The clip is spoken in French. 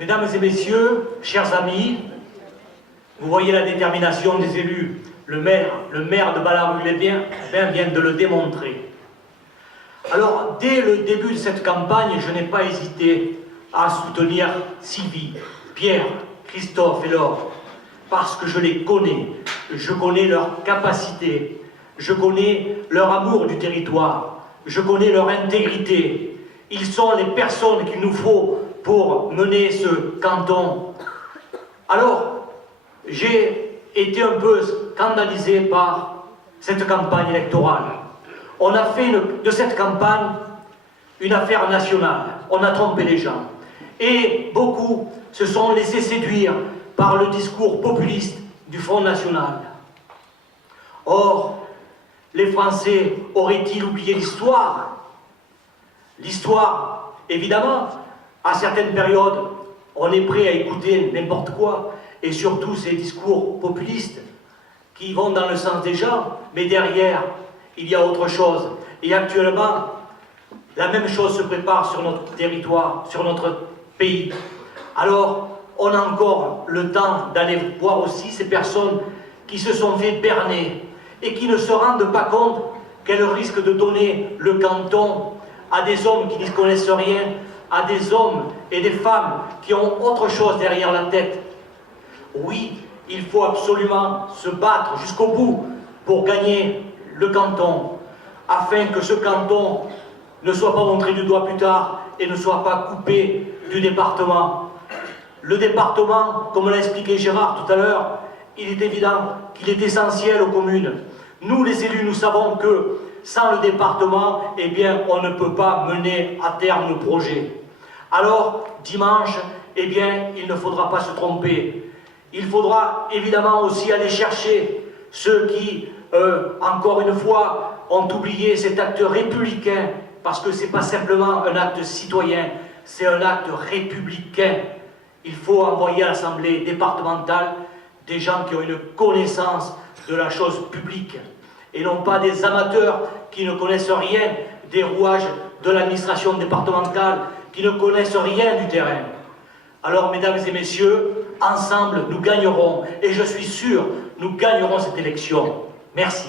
Mesdames et messieurs, chers amis, vous voyez la détermination des élus. Le maire de Ballaruc-les-Bains vient de le démontrer. Alors, dès le début de cette campagne, je n'ai pas hésité à soutenir Sylvie, Pierre, Christophe et Laure, parce que je les connais. Je connais leur capacité, je connais leur amour du territoire, je connais leur intégrité. Ils sont les personnes qu'il nous faut pour mener ce canton. Alors, j'ai été un peu scandalisé par cette campagne électorale. On a fait de cette campagne une affaire nationale. On a trompé les gens. Et beaucoup se sont laissés séduire par le discours populiste du Front National. Or, les Français auraient-ils oublié l'histoire? L'histoire, évidemment, à certaines périodes, on est prêt à écouter n'importe quoi, et surtout ces discours populistes qui vont dans le sens des gens, mais derrière, il y a autre chose. Et actuellement, la même chose se prépare sur notre territoire, sur notre pays. Alors, on a encore le temps d'aller voir aussi ces personnes qui se sont fait berner et qui ne se rendent pas compte qu'elles risquent de donner le canton à des hommes qui n'y connaissent rien, à des hommes et des femmes qui ont autre chose derrière la tête. Oui, il faut absolument se battre jusqu'au bout pour gagner le canton, afin que ce canton ne soit pas montré du doigt plus tard et ne soit pas coupé du département. Le département, comme l'a expliqué Gérard tout à l'heure, il est évident qu'il est essentiel aux communes. Nous, les élus, nous savons que sans le département, eh bien, on ne peut pas mener à terme nos projets. Alors, dimanche, eh bien, il ne faudra pas se tromper. Il faudra évidemment aussi aller chercher ceux qui, encore une fois, ont oublié cet acte républicain, parce que ce n'est pas simplement un acte citoyen, c'est un acte républicain. Il faut envoyer à l'Assemblée départementale des gens qui ont une connaissance de la chose publique, et non pas des amateurs qui ne connaissent rien des rouages de l'administration départementale, qui ne connaissent rien du terrain. Alors, mesdames et messieurs, ensemble, nous gagnerons, et je suis sûr, nous gagnerons cette élection. Merci.